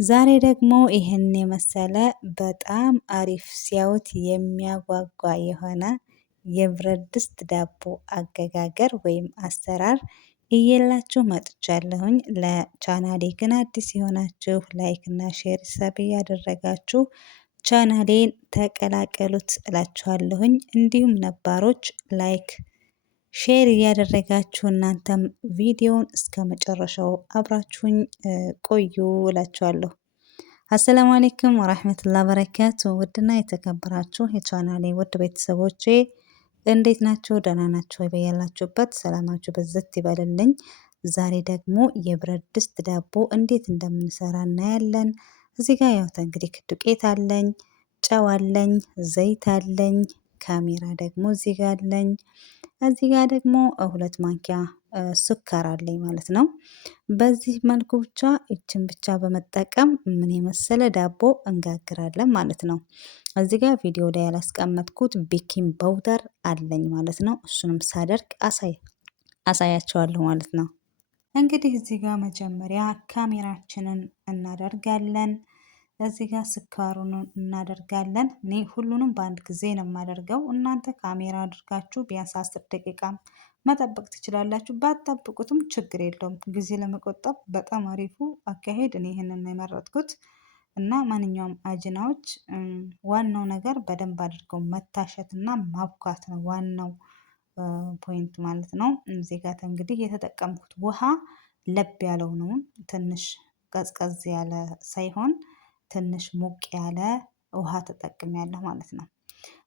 ዛሬ ደግሞ ይህን የመሰለ በጣም አሪፍ ሲያዩት የሚያጓጓ የሆነ የብረት ድስት ዳቦ አገጋገር ወይም አሰራር እየላችሁ መጥቻለሁኝ። ለቻናሌ ግን አዲስ የሆናችሁ ላይክ እና ሼር ሰብ ያደረጋችሁ ቻናሌን ተቀላቀሉት እላችኋለሁኝ። እንዲሁም ነባሮች ላይክ ሼር እያደረጋችሁ እናንተም ቪዲዮውን እስከ መጨረሻው አብራችሁኝ ቆዩ እላችኋለሁ። አሰላሙ አለይኩም ወራህመቱላሂ ወበረካቱ። ውድና የተከበራችሁ የቻናሌ ውድ ቤተሰቦቼ እንዴት ናችሁ? ደህና ናችሁ? በያላችሁበት ሰላማችሁ በዘት ይበልልኝ። ዛሬ ደግሞ የብረት ድስት ዳቦ እንዴት እንደምንሰራ እናያለን። እዚህ ጋር ያው እንግዲህ ዱቄት አለኝ፣ ጨው አለኝ፣ ዘይት አለኝ፣ ካሜራ ደግሞ እዚህ ጋር አለኝ። እዚህ ጋር ደግሞ 2 ማንኪያ ስኳር አለኝ ማለት ነው። በዚህ መልኩ ብቻ እችን ብቻ በመጠቀም ምን የመሰለ ዳቦ እንጋግራለን ማለት ነው። እዚህ ጋር ቪዲዮ ላይ ያላስቀመጥኩት ቤኪንግ ፓውደር አለኝ ማለት ነው። እሱንም ሳደርግ አሳያቸዋለሁ ማለት ነው። እንግዲህ እዚህ ጋር መጀመሪያ ካሜራችንን እናደርጋለን። እዚህ ጋር ስኳሩን እናደርጋለን። እኔ ሁሉንም በአንድ ጊዜ ነው የማደርገው። እናንተ ካሜራ አድርጋችሁ ቢያንስ 10 ደቂቃ መጠበቅ ትችላላችሁ። ባትጠብቁትም ችግር የለውም። ጊዜ ለመቆጠብ በጣም አሪፉ አካሄድ እኔ ይህንን ነው የመረጥኩት። እና ማንኛውም አጅናዎች ዋናው ነገር በደንብ አድርገው መታሸት እና ማብኳት ነው ዋናው ፖይንት ማለት ነው። እዚህ ጋር እንግዲህ የተጠቀምኩት ውሃ ለብ ያለው ነው። ትንሽ ቀዝቀዝ ያለ ሳይሆን ትንሽ ሞቅ ያለ ውሃ ተጠቅሜያለሁ ማለት ነው።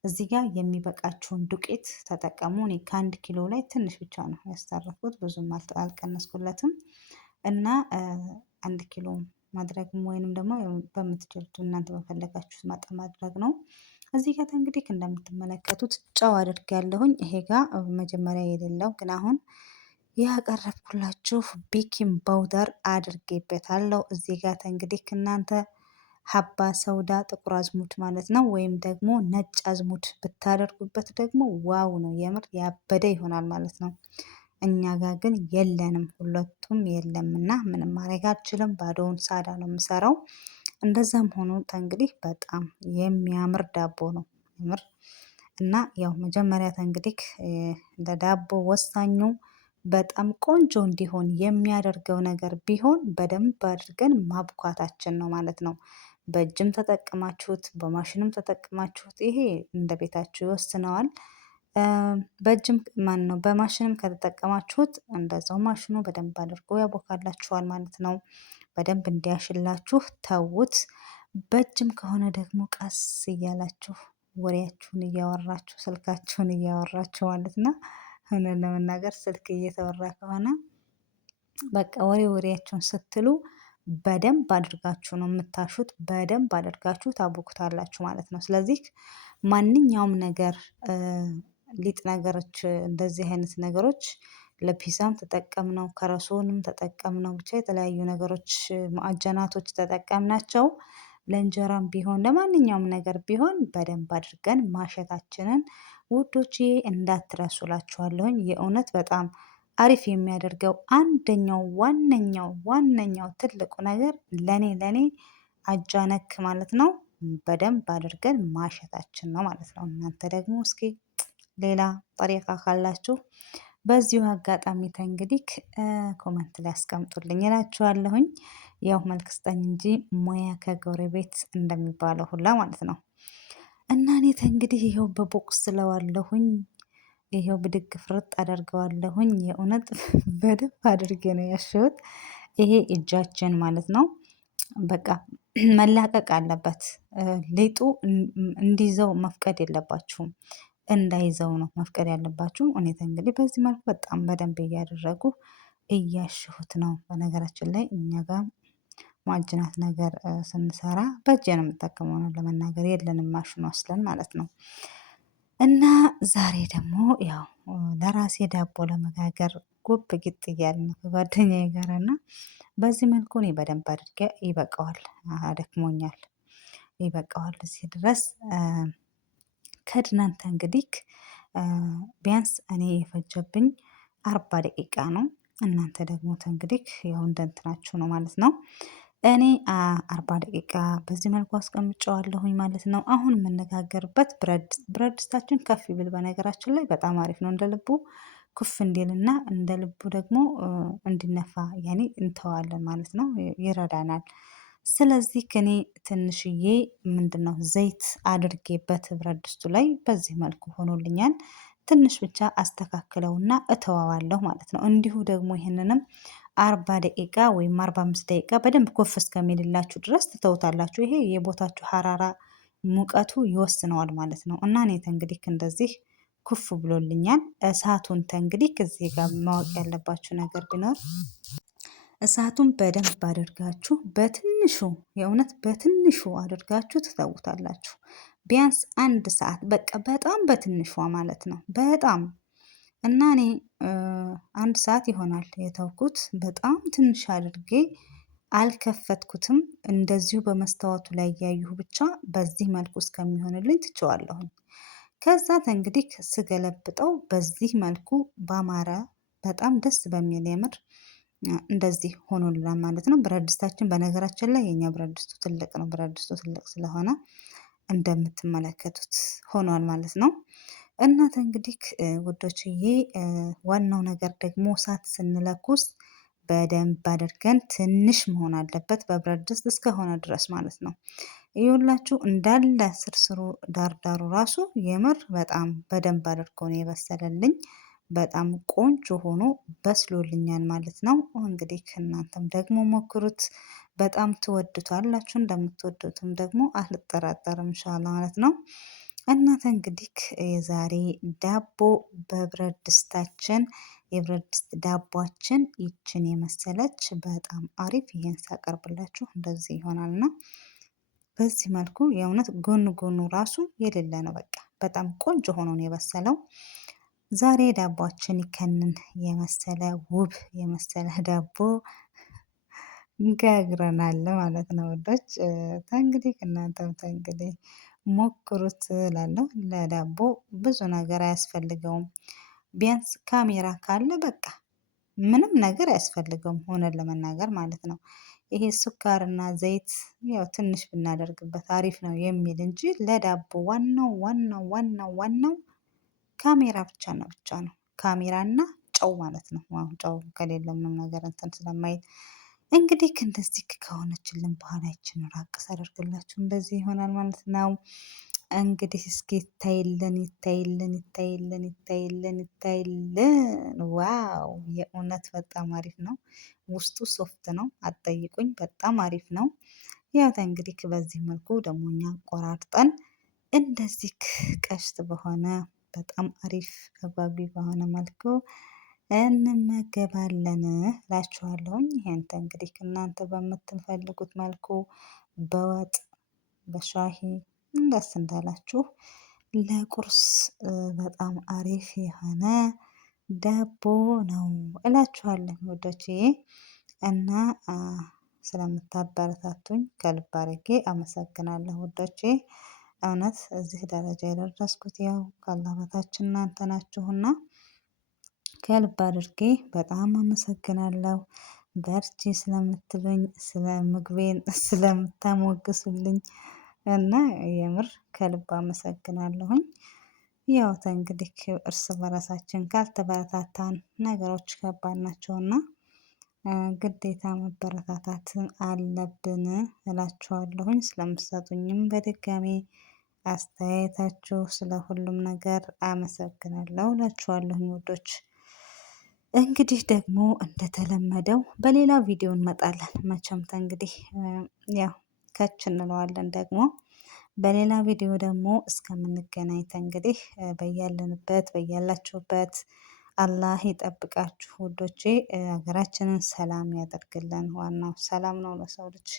እዚህ ጋር የሚበቃችሁን ዱቄት ተጠቀሙ። እኔ ከ1 ኪሎ ላይ ትንሽ ብቻ ነው ያስተረፍኩት፣ ብዙም አልቀነስኩለትም። እና 1 ኪሎ ማድረግም ወይንም ደግሞ በምትችሉት እናንተ በፈለጋችሁት መጠን ማድረግ ነው። እዚህ ጋር እንግዲህ እንደምትመለከቱት ጨው አድርጋለሁኝ። ይሄ ጋር መጀመሪያ የሌለው ግን አሁን ያቀረብኩላችሁ ቤኪንግ ፓውደር አድርጌበታለሁ። እዚህ ጋር እንግዲህ እናንተ ሀባ ሰውዳ ጥቁር አዝሙድ ማለት ነው፣ ወይም ደግሞ ነጭ አዝሙድ ብታደርጉበት ደግሞ ዋው ነው፣ የምር ያበደ ይሆናል ማለት ነው። እኛ ጋር ግን የለንም፣ ሁለቱም የለምና ምንም ማድረግ አልችልም። ባዶውን ሳዳ ነው የምሰራው። እንደዛም ሆኖ እንግዲህ በጣም የሚያምር ዳቦ ነው የምር። እና ያው መጀመሪያ እንግዲህ ለዳቦ ወሳኙ በጣም ቆንጆ እንዲሆን የሚያደርገው ነገር ቢሆን በደንብ አድርገን ማብኳታችን ነው ማለት ነው። በእጅም ተጠቅማችሁት በማሽንም ተጠቅማችሁት ይሄ እንደ ቤታችሁ ይወስነዋል። በእጅም ነው በማሽንም ከተጠቀማችሁት እንደዛው ማሽኑ በደንብ አድርጎ ያቦካላችኋል ማለት ነው። በደንብ እንዲያሽላችሁ ተውት። በእጅም ከሆነ ደግሞ ቀስ እያላችሁ ወሬያችሁን እያወራችሁ ስልካችሁን እያወራችሁ ማለት ነው። እውነት ለመናገር ስልክ እየተወራ ከሆነ በቃ ወሬያችሁን ስትሉ በደንብ አድርጋችሁ ነው የምታሹት። በደንብ አድርጋችሁ ታቦኩታላችሁ ማለት ነው። ስለዚህ ማንኛውም ነገር ሊጥ ነገሮች እንደዚህ አይነት ነገሮች ለፒዛም ተጠቀምነው፣ ከረሶንም ተጠቀምነው፣ ብቻ የተለያዩ ነገሮች ማዕጀናቶች ተጠቀምናቸው። ለእንጀራም ቢሆን ለማንኛውም ነገር ቢሆን በደንብ አድርገን ማሸታችንን ውዶቼ እንዳትረሱላችኋለሁኝ። የእውነት በጣም አሪፍ የሚያደርገው አንደኛው ዋነኛው ትልቁ ነገር ለኔ አጃ ነክ ማለት ነው በደንብ አድርገን ማሸታችን ነው ማለት ነው። እናንተ ደግሞ እስኪ ሌላ ጠሪቃ ካላችሁ በዚሁ አጋጣሚ እንግዲህ ኮመንት ላይ አስቀምጡልኝ እላችኋለሁኝ። ያው መልክ ስጠኝ እንጂ ሙያ ከጎረቤት እንደሚባለው ሁላ ማለት ነው። እና እኔ እንግዲህ ይኸው በቦክስ ስለዋለሁኝ፣ ይሄው ብድግ ፍርጥ አደርገዋለሁኝ። የእውነት በደንብ አድርጌ ነው ያሸሁት። ይሄ እጃችን ማለት ነው በቃ መላቀቅ አለበት። ሊጡ እንዲይዘው መፍቀድ የለባችሁም፣ እንዳይዘው ነው መፍቀድ ያለባችሁ። እኔ እንግዲህ በዚህ መልኩ በጣም በደንብ እያደረጉ እያሸሁት ነው። በነገራችን ላይ እኛ ጋር ማዕጅናት ነገር ስንሰራ በእጄ ነው የምጠቀመው ነው ለመናገር፣ የለንም ማሽኑ ወስለን ማለት ነው። እና ዛሬ ደግሞ ያው ለራሴ ዳቦ ለመጋገር ጉብ ግጥ እያልን ነው ከጓደኛዬ ጋር እና በዚህ መልኩ እኔ በደንብ አድርጌ ይበቃዋል፣ ደክሞኛል፣ ይበቃዋል እዚህ ድረስ ከድናንተ እንግዲህ ቢያንስ እኔ የፈጀብኝ 40 ደቂቃ ነው። እናንተ ደግሞ እንግዲህ ያው እንደ እንትናችሁ ነው ማለት ነው። እኔ 40 ደቂቃ በዚህ መልኩ አስቀምጨዋለሁኝ ማለት ነው። አሁን የምነጋገርበት ብረት ድስታችን ከፍ ይብል በነገራችን ላይ በጣም አሪፍ ነው። እንደ ልቡ ኩፍ እንዲልና እንደ ልቡ ደግሞ እንዲነፋ ያኔ እንተዋለን ማለት ነው። ይረዳናል። ስለዚህ እኔ ትንሽዬ ምንድነው ዘይት አድርጌበት ብረት ድስቱ ላይ በዚህ መልኩ ሆኖልኛል። ትንሽ ብቻ አስተካክለውና እተዋዋለሁ ማለት ነው። እንዲሁ ደግሞ ይህንንም 40 ደቂቃ ወይም 45 ደቂቃ በደንብ ኮፍ እስከሚልላችሁ ድረስ ትተውታላችሁ። ይሄ የቦታችሁ ሀራራ ሙቀቱ ይወስነዋል ማለት ነው። እና እኔ ተንግዲህ እንደዚህ ኩፍ ብሎልኛል። እሳቱን ተንግዲህ ከዚህ ጋር ማወቅ ያለባችሁ ነገር ቢኖር እሳቱን በደንብ አድርጋችሁ በትንሹ የእውነት በትንሹ አድርጋችሁ ትተውታላችሁ። ቢያንስ 1 ሰዓት በቃ በጣም በትንሿ ማለት ነው። በጣም እና እኔ 1 ሰዓት ይሆናል የተውኩት። በጣም ትንሽ አድርጌ አልከፈትኩትም። እንደዚሁ በመስታወቱ ላይ እያየሁ ብቻ በዚህ መልኩ እስከሚሆንልኝ ትቼዋለሁኝ። ከዛ እንግዲህ ስገለብጠው በዚህ መልኩ ባማረ በጣም ደስ በሚል የምር እንደዚህ ሆኖልናል ማለት ነው። ብረት ድስታችን በነገራችን ላይ የኛ ብረት ድስቱ ትልቅ ነው። ብረት ድስቱ ትልቅ ስለሆነ እንደምትመለከቱት ሆኗል ማለት ነው። እናት እንግዲህ ውዶችዬ ዋናው ነገር ደግሞ እሳት ስንለኩስ በደንብ አድርገን ትንሽ መሆን አለበት በብረት ድስት እስከሆነ ድረስ ማለት ነው። ይኸውላችሁ እንዳለ ስርስሩ ዳርዳሩ ራሱ የምር በጣም በደንብ አድርጎ ነው የበሰለልኝ። በጣም ቆንጆ ሆኖ በስሎልኛል ማለት ነው። እንግዲህ እናንተም ደግሞ ሞክሩት። በጣም ትወዱታላችሁ። እንደምትወዱትም ደግሞ አልጠራጠርም ኢንሻአላህ ማለት ነው። እናንተ እንግዲህ የዛሬ ዳቦ በብረት ድስታችን የብረት ድስት ዳቦአችን ይችን የመሰለች በጣም አሪፍ ይሄን ሳቀርብላችሁ እንደዚህ ይሆናልና በዚህ መልኩ የእውነት ጎኑ ጎኑ ራሱ የሌለ ነው። በቃ በጣም ቆንጆ ሆኖ ነው የበሰለው። ዛሬ ዳቦአችን ይከንን የመሰለ ውብ የመሰለ ዳቦ ጋግረናል ማለት ነው ውዶች። ተንግዲህ እናንተም ተንግዲህ ሞክሩት እላለሁ። ለዳቦ ብዙ ነገር አያስፈልገውም። ቢያንስ ካሜራ ካለ በቃ ምንም ነገር አያስፈልገውም ሆነን ለመናገር ማለት ነው። ይሄ ስኳርና ዘይት ያው ትንሽ ብናደርግበት አሪፍ ነው የሚል እንጂ ለዳቦ ዋናው ዋናው ዋናው ዋናው ካሜራ ብቻና ብቻ ነው። ካሜራና ጨው ማለት ነው። አሁን ጨው ከሌለ ምንም ነገር እንትን ስለማይል እንግዲህ እንደዚህ ከሆነችልን በኋላ ይችን ራቅ ሳደርግላችሁ እንደዚህ ይሆናል ማለት ነው። እንግዲህ እስኪ ይታይልን ይታይልን ይታይልን ይታይልን ይታይልን። ዋው የእውነት በጣም አሪፍ ነው። ውስጡ ሶፍት ነው። አትጠይቁኝ በጣም አሪፍ ነው። ያው እንግዲህ በዚህ መልኩ ደግሞ እኛ ቆራርጠን እንደዚህ ቀሽት በሆነ በጣም አሪፍ አጓጊ በሆነ መልኩ እንመገባለን እላችኋለሁኝ። ይሄን እንግዲህ እናንተ በምትፈልጉት መልኩ በወጥ በሻሂ ደስ እንዳላችሁ ለቁርስ በጣም አሪፍ የሆነ ዳቦ ነው እላችኋለሁ ውዶቼ። እና ስለምታበረታቱኝ ከልብ አድርጌ አመሰግናለሁ ውዶቼ። እውነት እዚህ ደረጃ የደረስኩት ያው ከአላህ በታች እናንተ ናችሁና ከልብ አድርጌ በጣም አመሰግናለሁ። በርቺ ስለምትሉኝ ስለ ምግቤን ስለምታሞግሱልኝ እና የምር ከልብ አመሰግናለሁኝ። ያው እንግዲህ እርስ በራሳችን ካልተበረታታን ነገሮች ከባድ ናቸውና ግዴታ መበረታታት አለብን እላችኋለሁኝ። ስለምትሰጡኝም በድጋሚ አስተያየታችሁ ስለ ሁሉም ነገር አመሰግናለሁ እላችኋለሁኝ ውዶች። እንግዲህ ደግሞ እንደተለመደው በሌላ ቪዲዮ እንመጣለን። መቼም እንግዲህ ያው ከች እንለዋለን ደግሞ በሌላ ቪዲዮ ደግሞ እስከምንገናኝ እንግዲህ በያለንበት በያላችሁበት አላህ ይጠብቃችሁ ውዶቼ። ሀገራችንን ሰላም ያደርግልን። ዋናው ሰላም ነው ለሰው ልጅ።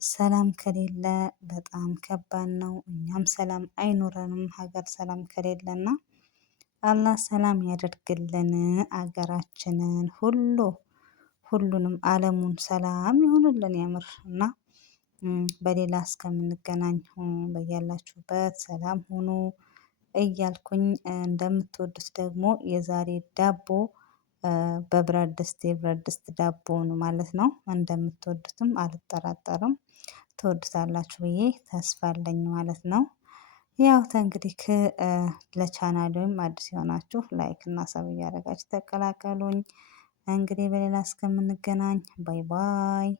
ሰላም ከሌለ በጣም ከባድ ነው። እኛም ሰላም አይኖረንም ሀገር ሰላም ከሌለና አላህ ሰላም ያደርግልን አገራችንን ሁሉንም ዓለሙን ሰላም ይሁንልን የምር እና በሌላ እስከምንገናኝ በያላችሁበት ሰላም ሁኑ እያልኩኝ እንደምትወዱት ደግሞ የዛሬ ዳቦ በብረት ድስት የብረት ድስት ዳቦውን ማለት ነው። እንደምትወዱትም አልጠራጠርም። ትወዱታላችሁ ብዬ ተስፋ አለኝ ማለት ነው። ያው እንግዲህ ለቻናል ወይም አዲስ የሆናችሁ ላይክ እና ሰብ እያደረጋችሁ ተቀላቀሉኝ። እንግዲህ በሌላ እስከምንገናኝ ባይ ባይ።